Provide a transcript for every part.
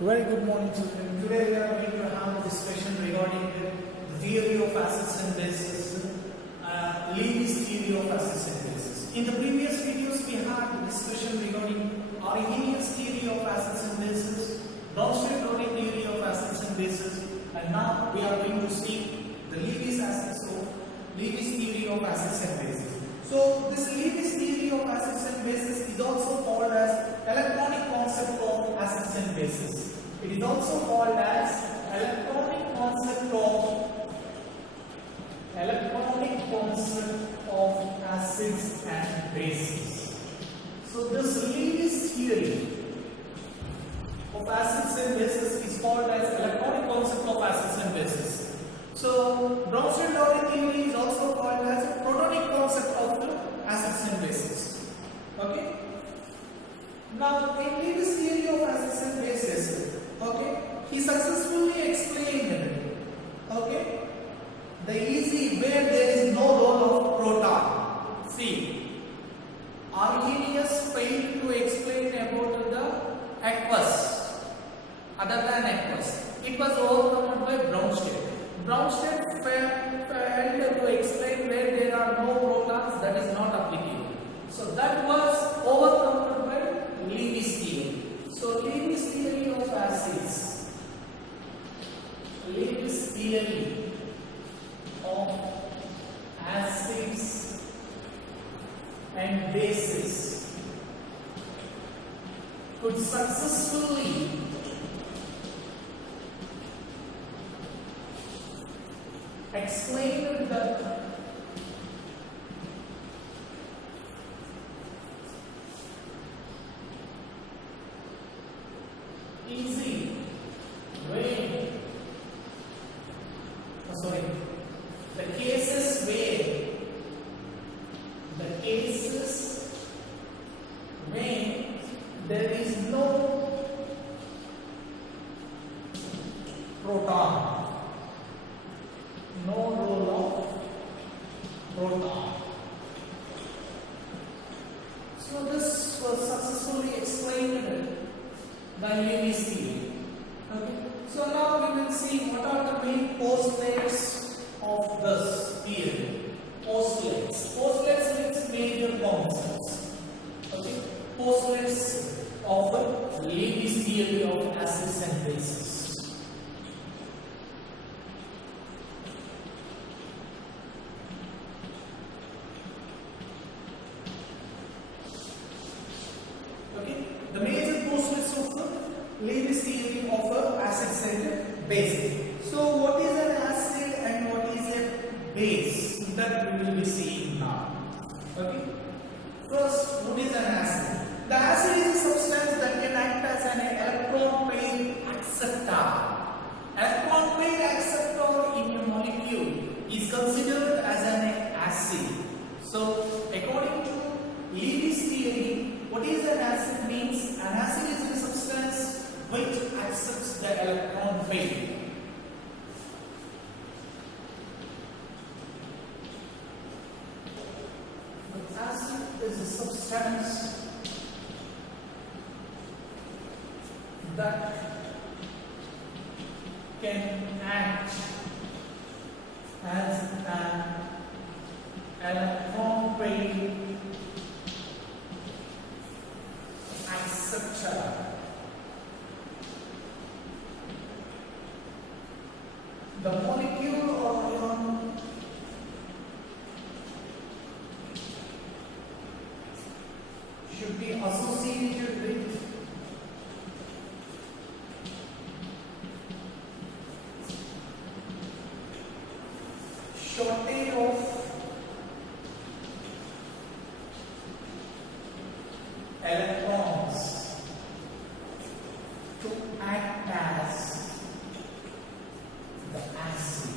Very good morning, children. Today we are going to have a discussion regarding the theory of acids and bases, Levy's theory of acids and bases. In the previous videos, we had a discussion regarding Arrhenius theory of acids and bases, Bronsted-Lowry theory of acids and bases, and now we are going to see the Levy's theory of acids and bases. So this Levy's theory of acids and bases is also called as electronic concept of acids and bases. It is also called as electronic concept of acids and bases. So this Levy's theory of acids and bases is called as electronic concept of acids and bases. So Bronsted-Lowry theory is also called as a protonic concept of the acids and bases. Okay. Now, in Levy's theory of acids and bases, okay, he successfully explained, okay, the easy where there is no role of proton. See, Arrhenius failed to explain about the aqueous, other than aqueous. It was overcome by Bronsted. Bronsted failed to explain where there are no protons, that is not applicable. So that was overcome by Levy's theory. So Levy's theory of acids, Levy's theory of acids and bases could successfully explain the easy way, the cases where there is no proton, no role of proton. So this was successfully explained by Levy's theory. Okay. So now we will see what are the main postulates of this theory. Postulates means major concepts. Okay. Postulates of Levy's theory of acids and bases. Okay. The major postulates of Levy's theory of acids and bases. So what is an acid and what is a base? That we will be seeing now. Okay. First, what is an acid? The acid is a substance that can act as an electron pair acceptor. Electron pair acceptor in a molecule is considered as an acid. So according to Levy's theory, what is an acid means? An acid is a substance which accepts the electron pair. The acid is a substance that can act as an electron pair acceptor. The molecule or ion should be associated with shortage of electrons to act as the acid.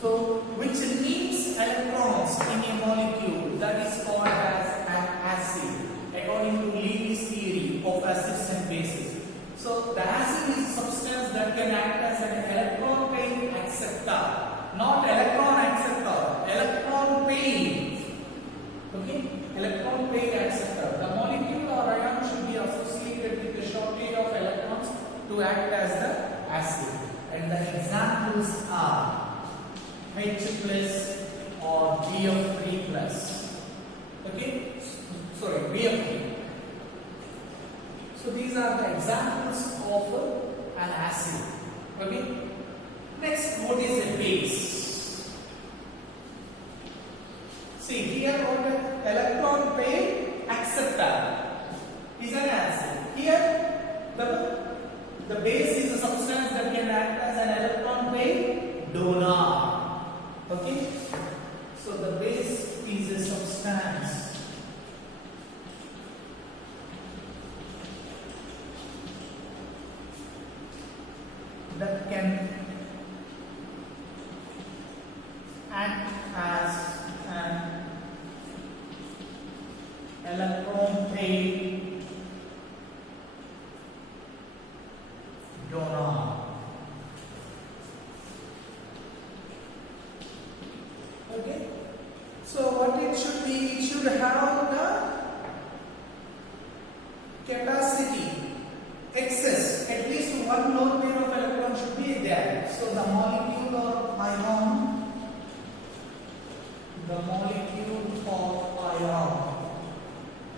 So, which needs electrons in a molecule, that is called as an acid, according to Levy's theory of acids and bases. So, the acid is a substance that can act as an electron pair acceptor, not electron acceptor, electron pair. Okay, electron pair acceptor. The molecule or ion should be associated with the shortage of electrons to act as the acid. And the examples are H plus or BF3 plus. Okay? Sorry, BF3. So these are the examples of an acid. Okay? Next, what is a base? See here, what the electron pair acceptor is an acid. Here, the base is a substance that can act as an electron pair donor. Okay? So the base is a substance that can act as an electron pair donor. Okay, so what it should be, it should have the capacity excess, at least one lone pair of electron should be there. So the molecule or ion,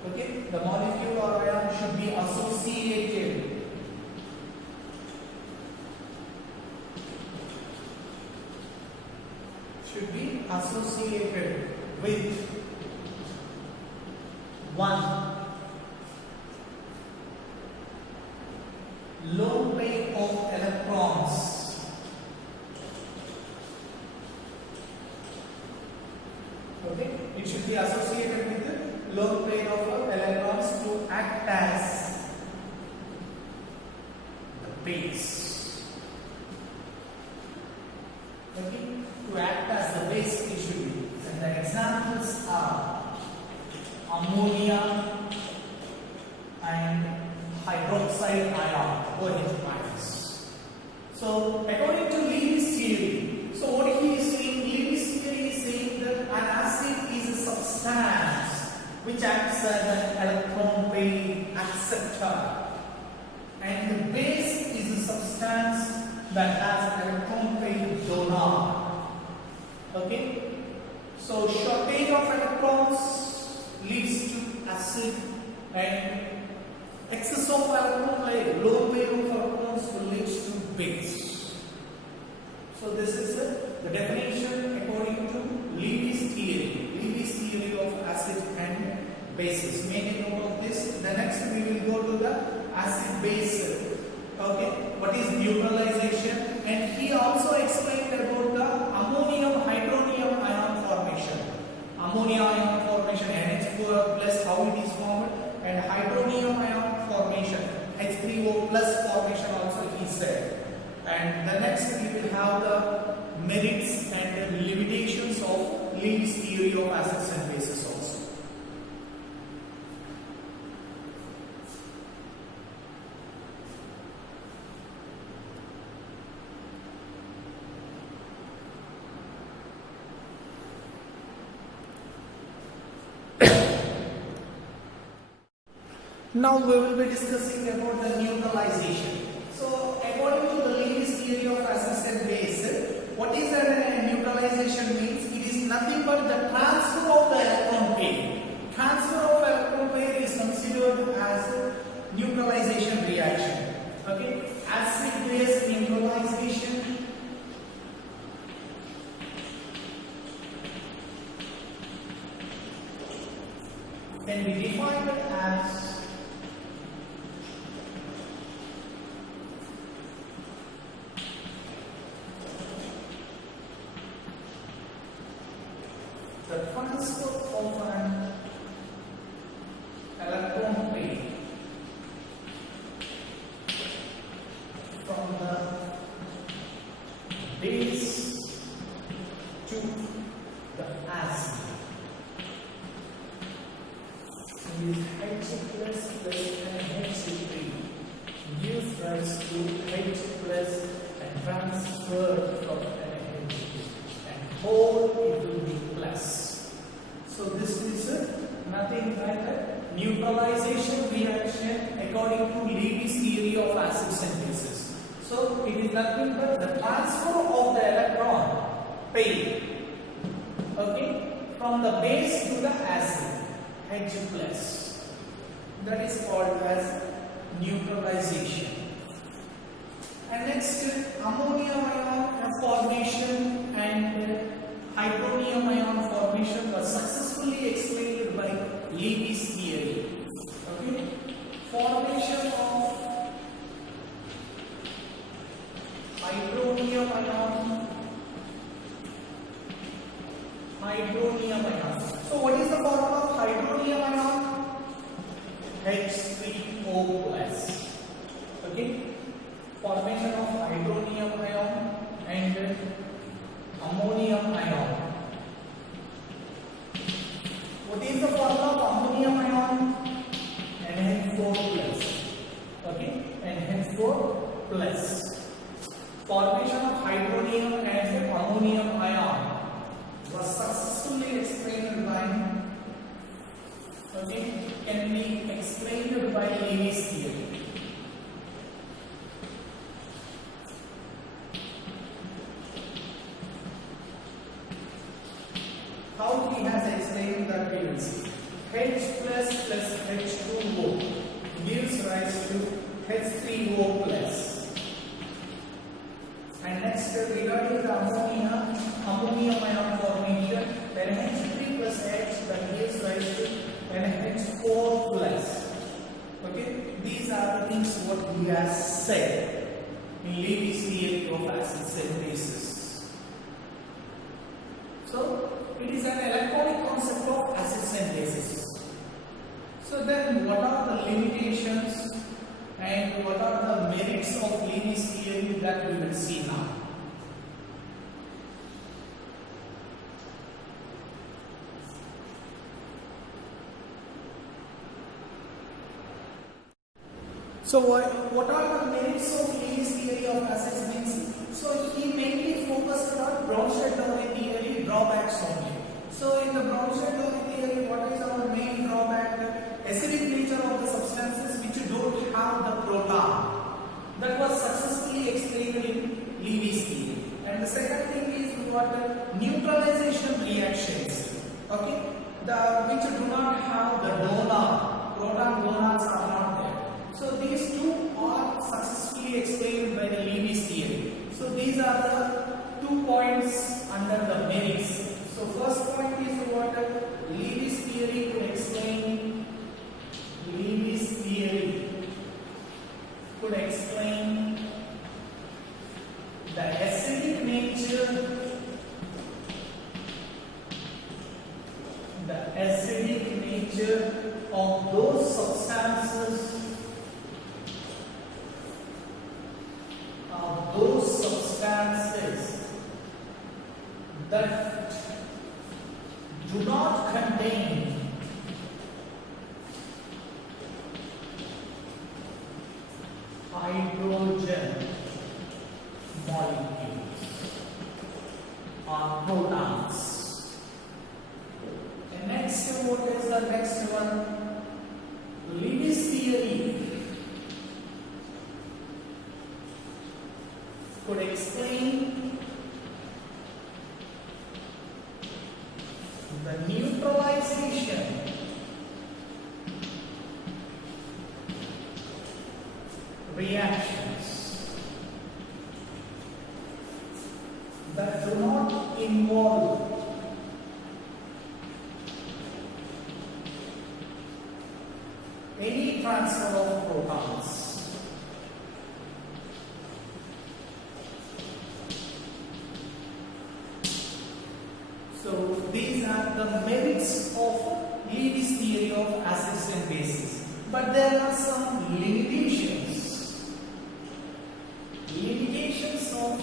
okay, the molecule or ion should be associated with one lone pair of electrons. Okay, it should be associated with the lone pair of electrons to act as the base. Okay, to act as the base it should be. And the examples are ammonia and hydroxide ion, OH minus. So according to Levy's theory, so what he is saying, Levy's theory is saying that an acid is a substance which acts as an electron pair acceptor, and the base is a substance that has an electron pair donor. Okay, so shortage of electrons leads to acid, and excess of electron, like low pair of electrons, will lead to base. So this is the definition according to Levy's theory of acid and bases. Make a note of this. The next we will go to the acid base. Okay, what is neutralization? And he also explained about the ammonium hydronium ion formation. Ammonia ion formation, NH4 plus, how it is formed, and hydronium ion formation, H3O plus formation also he said. And the next we will have the merits and the limitations of Levy's theory of acids and bases also. Now we will be discussing about the neutralization. So according to the Levy's theory of acids and bases, what is a neutralization means? It is nothing but the transfer of the electron pair. Transfer of electron pair is considered as a neutralization reaction. Okay, acid-base neutralization can be defined as the transfer of an electron pair from the base to the acid. Is H plus and H3 gives rise to H plus and transfer from H and whole it will be plus. So this is nothing but a neutralization reaction according to Levy's theory of acids and bases. So it is nothing but the transfer of the electron pair, okay, from the base to the acid, H plus. That is called as neutralization. And next, ammonium ion formation and hydronium ion formation was successfully explained by Levy's theory. Okay, formation of hydronium ion. So what is the formula of hydronium ion? H3O plus. Okay, formation of hydronium ion and ammonium ion. What is the formula of ammonium ion? NH4 plus. Okay, NH4 plus. Formation of hydronium and ammonium ion was successfully explained by, okay, can be explained by Levy's theory. How he has explained that we will see. H plus plus H2O gives rise to H3O plus. And next, regarding the ammonium ion formation, then H3 plus H that gives rise to NH4 plus. Okay, these are the things what he has said in Levy's theory of acids and bases. So it is an electronic concept of acids and bases. So then what are the limitations and what are the merits of Levy's theory that we will see now? So what are the merits of Levy's theory of acids and bases? So he mainly focused on Bronsted-Lowry theory drawbacks only. So in the Bronsted-Lowry theory, what is our main drawback? Acidic nature of the substances which don't have the proton. That was successfully explained in Levy's theory. And the second thing is what? Neutralization reactions. Okay, which do not have the donor. Proton donors are not there. So these two are successfully explained by the Levy's theory. So these are the 2 points under the merits. So first point is what? Levy's theory could explain. Levy's theory could explain the acidic nature. The acidic nature of those substances. That do not contain hydrogen molecules or protons. And next, what is the next one? Levy's theory could explain the neutralization reactions that do not involve any transfer of protons. So these are the merits of Levy's theory of acids and bases. But there are some limitations. Limitations of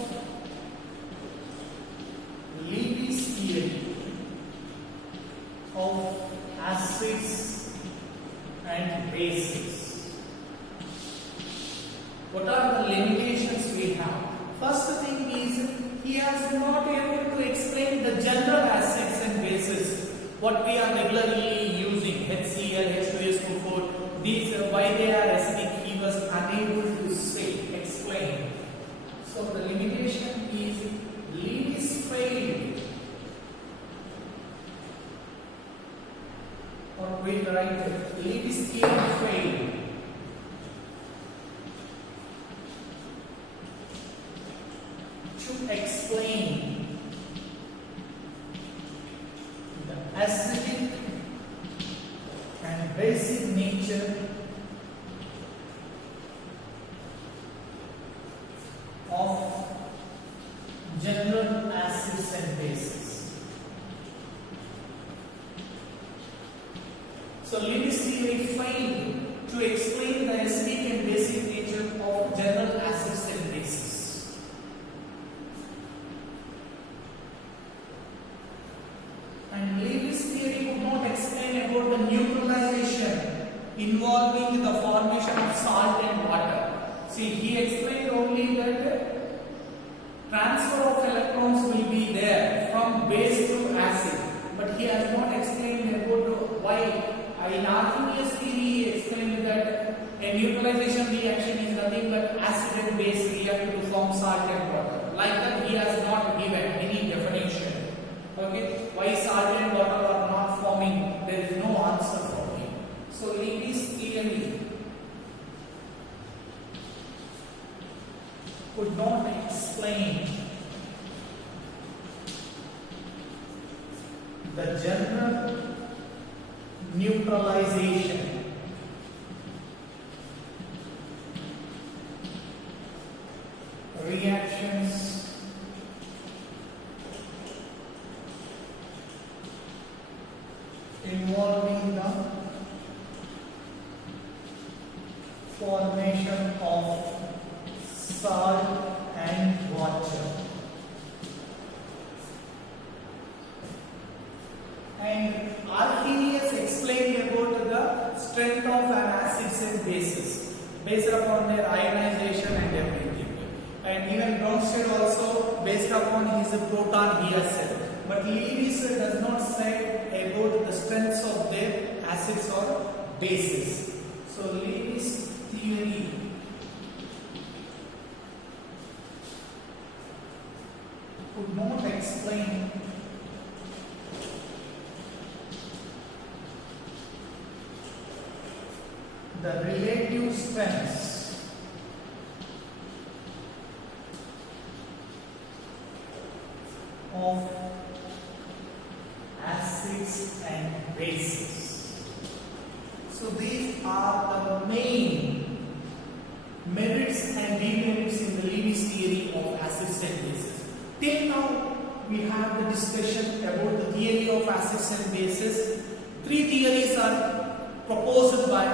Levy's theory of acids and bases. What are the limitations we have? First thing is, he has not able to explain the general acids and bases, what we are regularly using, HCl, H2SO4, these why they are acidic, he was unable to say, explain. bases. So Lewis theory failed to explain the acidic and basic nature of general acids and bases. And Lewis theory could not explain about the neutralization involving the formation of salt and water. See, he explained only that transfer of electrons will be there from base to acid, but he has not explained about why. In Archimedes theory, he explained that a neutralization reaction is nothing but acid and base react to form salt and water. Like that, he has not given any definition. Okay, why salt and water are not forming? There is no answer for him. So Lewis theory could not explain the general neutralization reactions involving the formation of salt and water. And Archimedes explained about the strength of an acids and bases based upon their ionization and everything. And even Bronsted also based upon his proton, he has said. But Lewis does not say about the strengths of their acids or bases. So Lewis theory could not explain the relative strengths of acids and bases. So these are the main merits and demerits in the Lewis theory of acids and bases. Till now, we have the discussion about the theory of acids and bases. Three theories are proposed by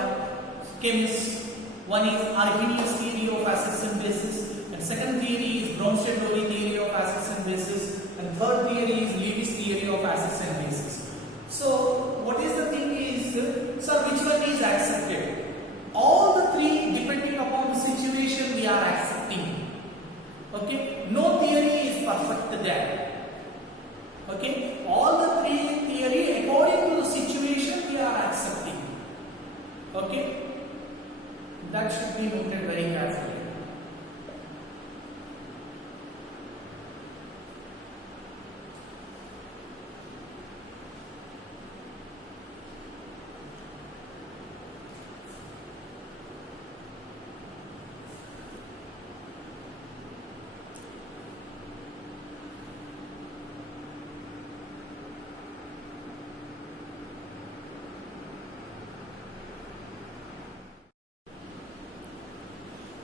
chemists. One is Archimedes theory of acids and bases, and second theory is Bronsted-Lowry theory of acids and bases, and third theory is Lewis theory of acids and bases. So, what is the thing is, sir, which one is accepted? All the three, depending upon the situation, we are accepting. Okay, no theory is perfect there. Okay, all the three theory according to the situation we are accepting. Okay, that should be noted very carefully.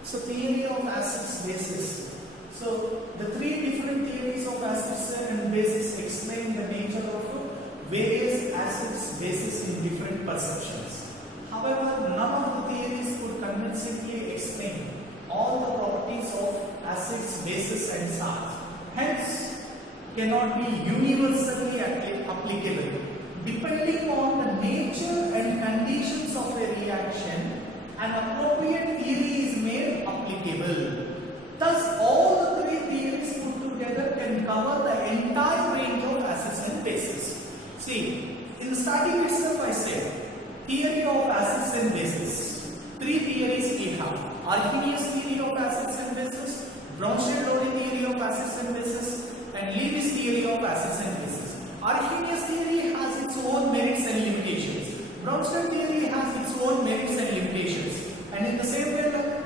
So theory of acids bases. So the three different theories of acids and bases explain the nature of various acids bases in different perceptions. However, none of the theories could convincingly explain all the properties of acids, bases and salts. Hence, cannot be universally applicable. Depending on the nature and conditions of a reaction, an appropriate theory is made applicable. Thus, all the three theories put together can cover the entire range of acids and bases. See, in the starting itself I said, theory of acids and bases. Three theories we have. Archimedes theory of acids and bases, Bronsted-Lowry theory of acids and bases, and Lewis theory of acids and bases. Archimedes theory has its own merits and limitations. Bronsted theory has its own merits and limitations. And in the same way,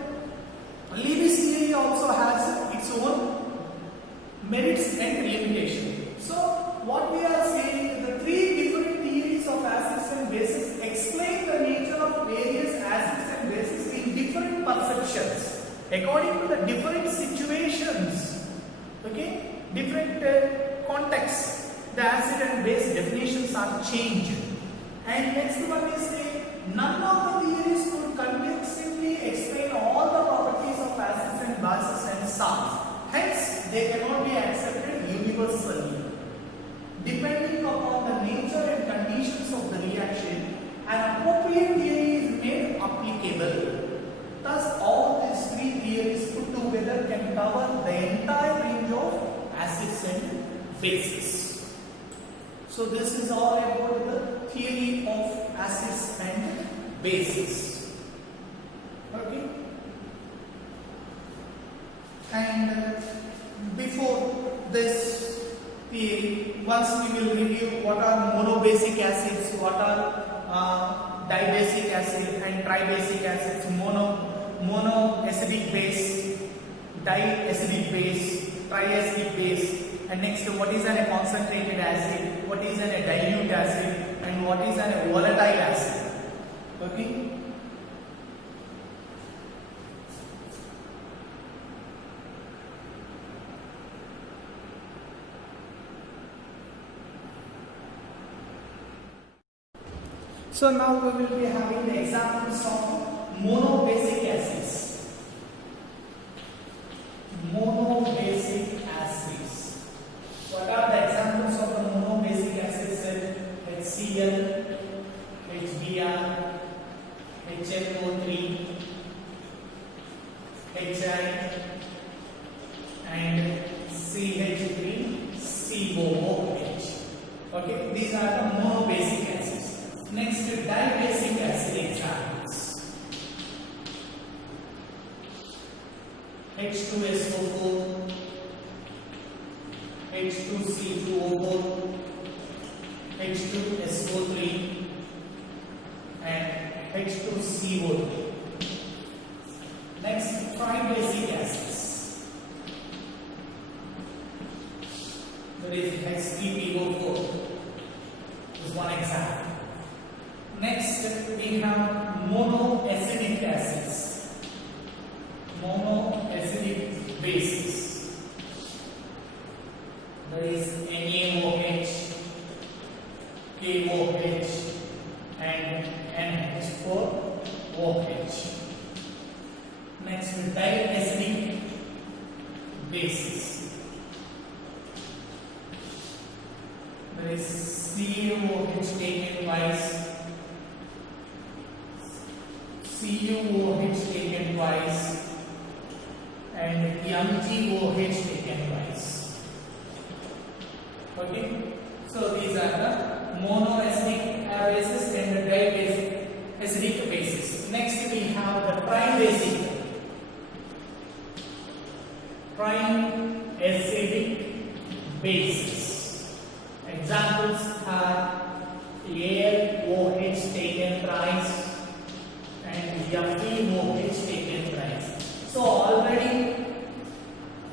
Lewis theory also has its own merits and limitations. So, what we are saying, the three different theories of acids and bases explain the nature of various acids and bases in different perceptions, according to the different situations. Okay? Different context, the acid and base definitions are changed. And next one is none of the theories could convincingly explain all the properties of acids and bases and salts. Hence, they cannot be accepted universally. Depending upon the nature and conditions of the reaction, an appropriate theory is made applicable. Thus, all these three theories put together can cover the entire range of acids and bases. So, this is all about the theory of acids and bases. Okay. And before this theory, once we will review what are monobasic acids, what are dibasic acid and tribasic acids, monoacidic base, diacidic base, triacidic base, and next what is a concentrated acid, what is a dilute acid, and what is a volatile acid. Okay. So now we will be having the examples of monobasic acids. Monobasic acids. What are the examples of the monobasic acids? HCl, HBr, HFO3, HI, and CH3COOH. Okay, these are the monobasic acids. Next, dibasic acid examples. H2SO4, H2C2O4, H2SO3, and H2CO3. Next, tribasic acids. That is H3PO4. This is one example. Next, we have monoacidic acids, monoacidic bases. That is NaOH, KOH, and NH4OH. Next, diacidic bases. That is CaOH taken twice, CuOH taken twice, and MgOH taken twice. Okay, so these are the monoacidic bases and the diacidic bases. Next, we have the tribasic bases. Examples are AlOH taken thrice and FeOH taken thrice. So already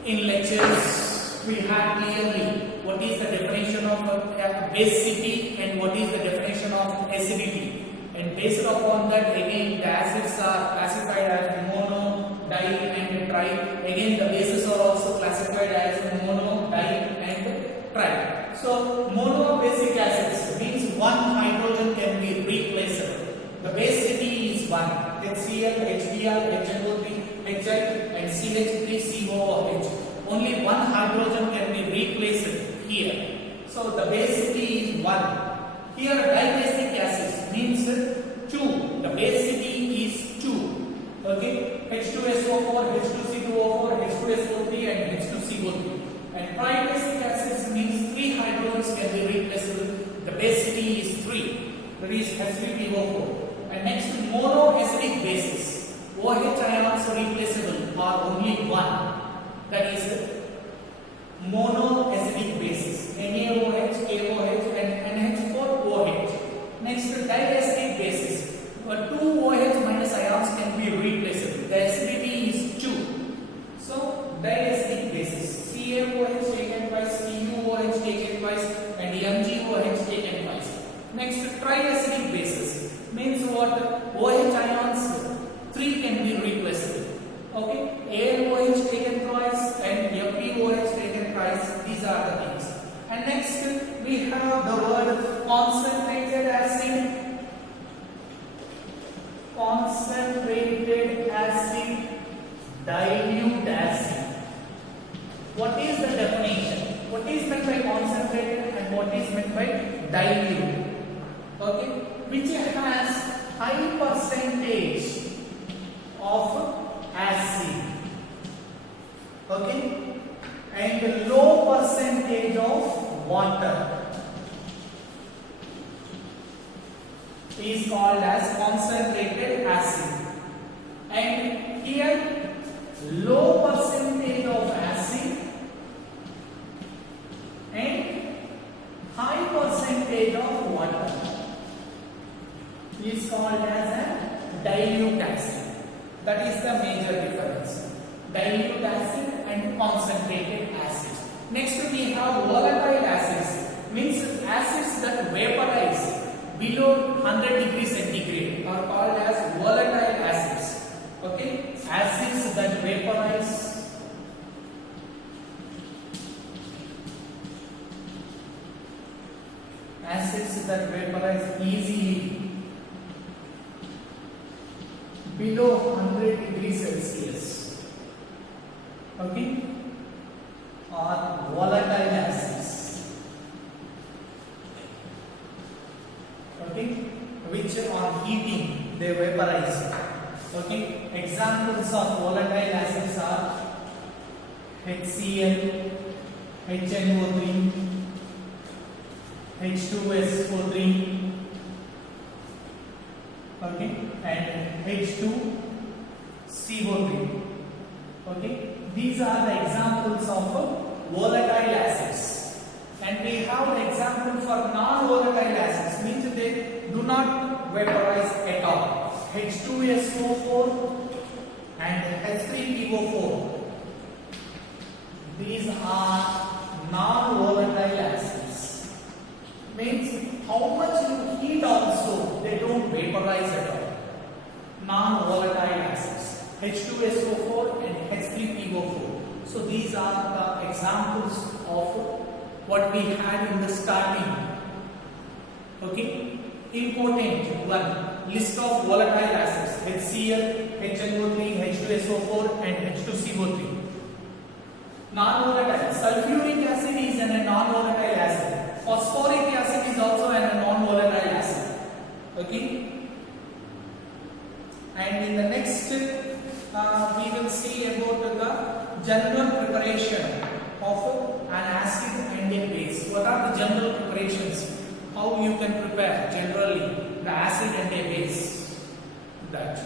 in lectures we had clearly what is the definition of basicity and what is the definition of acidity, and based upon that again the acids are classified as mono, di and tri. Again the bases are also classified as mono, di and tri. So monobasic acids means one hydrogen can be replaced. The basicity is one. HCl, HBr, HNO3, HI and CH3COOH. Only one hydrogen can be replaced here. So the basicity is one. Here dibasic acids means two. The basicity is two. Okay, H2SO4, H2C2O4, H2SO3 and H2CO3. And tribasic acids means three hydrogens can be replaced. The basicity is three. That is H3PO4. And next, monoacidic bases. OH ions replaceable are only one. That is monoacidic bases. NaOH, KOH and NH4OH. Next, diacidic bases. Two OH minus ions can be replaceable. The acidity is 2. So, diacidic bases. CaOH taken twice, CuOH taken twice and MgOH taken twice. Next, triacidic bases means what? OH ions 3 can be replaceable. dilute acid. What is the definition? What is meant by concentrated and what is meant by dilute? Okay, which has high percentage of acid, okay, and low percentage of water is called as concentrated acid. And here low percentage of acid and high percentage of water is called as a dilute acid. That is the major difference. Dilute acid and concentrated acid. Next we have volatile acids, means acids that vaporize below 100 degrees centigrade are called as volatile acids. Okay, acids that vaporize easily below 100 degrees Celsius, okay, are volatile acids, okay, which on heating they vaporize. Okay, examples of volatile acids are HCl, HNO3, H2SO3, okay, and H2CO3. Okay, these are the examples of volatile acids. And we have the example for non-volatile acids, means they do not vaporize at all. H2SO4 and H3PO4. These are non-volatile acids. Means how much you heat also they don't vaporize at all. Non-volatile acids, H2SO4 and H3PO4. So these are the examples of what we had in the starting. Okay, important one. List of volatile acids: HCl, HNO3, H2SO4 and H2CO3. Non-volatile, sulfuric acid is a non-volatile acid. Phosphoric acid is also a non-volatile acid. Okay. And in the next we will see about the general preparation of an acid and a base. What are the general preparations? How you can prepare generally the acid and a base? That.